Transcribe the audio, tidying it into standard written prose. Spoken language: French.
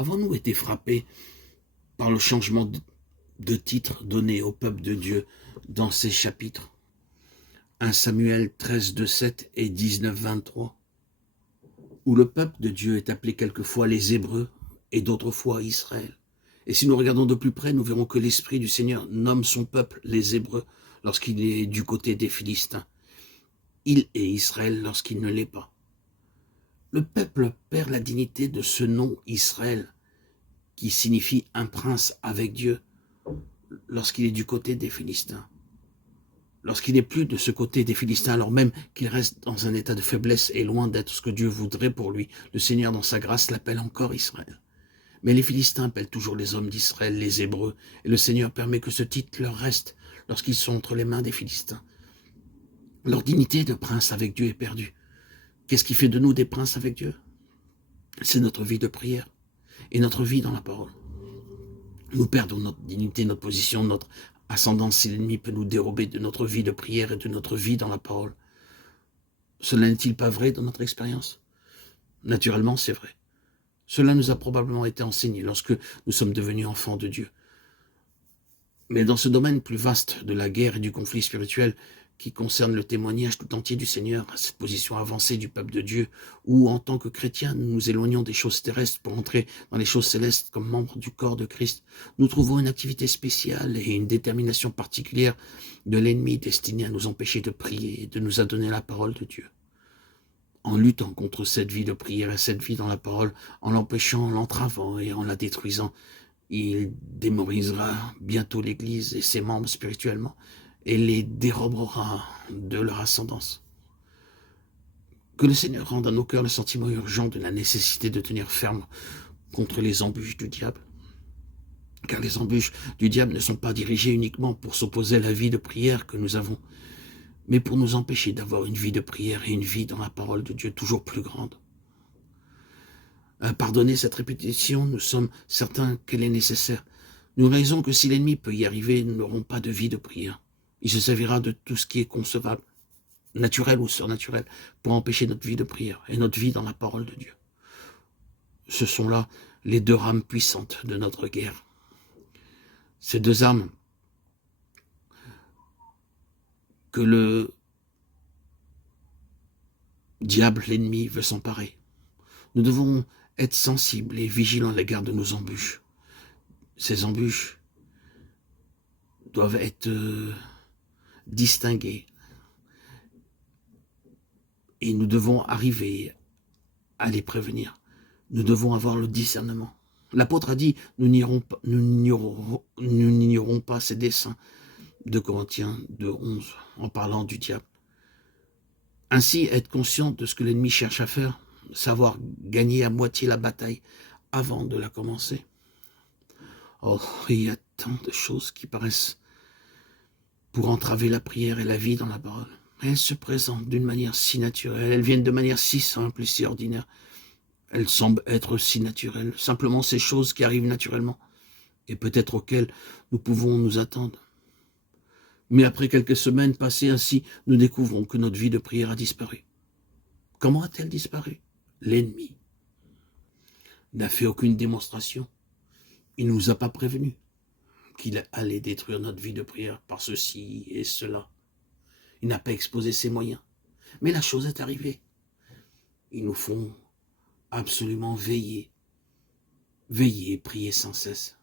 Avons-nous été frappés par le changement de titre donné au peuple de Dieu dans ces chapitres 1 Samuel 13, 7 et 19, 23, où le peuple de Dieu est appelé quelquefois les Hébreux et d'autres fois Israël. Et si nous regardons de plus près, nous verrons que l'Esprit du Seigneur nomme son peuple les Hébreux lorsqu'il est du côté des Philistins. Il est Israël lorsqu'il ne l'est pas. Le peuple perd la dignité de ce nom Israël, qui signifie un prince avec Dieu, lorsqu'il est du côté des Philistins. Lorsqu'il n'est plus de ce côté des Philistins, alors même qu'il reste dans un état de faiblesse et loin d'être ce que Dieu voudrait pour lui, le Seigneur dans sa grâce l'appelle encore Israël. Mais les Philistins appellent toujours les hommes d'Israël les Hébreux, et le Seigneur permet que ce titre leur reste lorsqu'ils sont entre les mains des Philistins. Leur dignité de prince avec Dieu est perdue. Qu'est-ce qui fait de nous des princes avec Dieu? C'est notre vie de prière et notre vie dans la parole. Nous perdons notre dignité, notre position, notre ascendance si l'ennemi peut nous dérober de notre vie de prière et de notre vie dans la parole. Cela n'est-il pas vrai dans notre expérience? Naturellement, c'est vrai. Cela nous a probablement été enseigné lorsque nous sommes devenus enfants de Dieu. Mais dans ce domaine plus vaste de la guerre et du conflit spirituel qui concerne le témoignage tout entier du Seigneur, à cette position avancée du peuple de Dieu, où en tant que chrétiens nous nous éloignons des choses terrestres pour entrer dans les choses célestes comme membres du corps de Christ, nous trouvons une activité spéciale et une détermination particulière de l'ennemi destinée à nous empêcher de prier et de nous adonner la parole de Dieu. En luttant contre cette vie de prière et cette vie dans la parole, en l'empêchant, en l'entravant et en la détruisant, il démorisera bientôt l'Église et ses membres spirituellement et les dérobera de leur ascendance. Que le Seigneur rende à nos cœurs le sentiment urgent de la nécessité de tenir ferme contre les embûches du diable. Car les embûches du diable ne sont pas dirigées uniquement pour s'opposer à la vie de prière que nous avons, mais pour nous empêcher d'avoir une vie de prière et une vie dans la parole de Dieu toujours plus grande. À pardonner cette répétition, nous sommes certains qu'elle est nécessaire. Nous réalisons que si l'ennemi peut y arriver, nous n'aurons pas de vie de prière. Il se servira de tout ce qui est concevable, naturel ou surnaturel, pour empêcher notre vie de prière et notre vie dans la parole de Dieu. Ce sont là les deux rames puissantes de notre guerre. Ces deux armes que le diable, l'ennemi, veut s'emparer. Nous devons être sensibles et vigilants à l'égard de nos embûches. Ces embûches doivent être distinguées. Et nous devons arriver à les prévenir. Nous devons avoir le discernement. L'apôtre a dit, nous n'ignorons pas ses desseins, de Corinthiens 2:11, en parlant du diable. Ainsi, être conscient de ce que l'ennemi cherche à faire, savoir gagner à moitié la bataille avant de la commencer. Oh, il y a tant de choses qui paraissent pour entraver la prière et la vie dans la parole. Elles se présentent d'une manière si naturelle, elles viennent de manière si simple et si ordinaire. Elles semblent être si naturelles, simplement ces choses qui arrivent naturellement, et peut-être auxquelles nous pouvons nous attendre. Mais après quelques semaines passées ainsi, nous découvrons que notre vie de prière a disparu. Comment a-t-elle disparu? L'ennemi n'a fait aucune démonstration. Il ne nous a pas prévenus qu'il allait détruire notre vie de prière par ceci et cela. Il n'a pas exposé ses moyens. Mais la chose est arrivée. Ils nous font absolument veiller et prier sans cesse.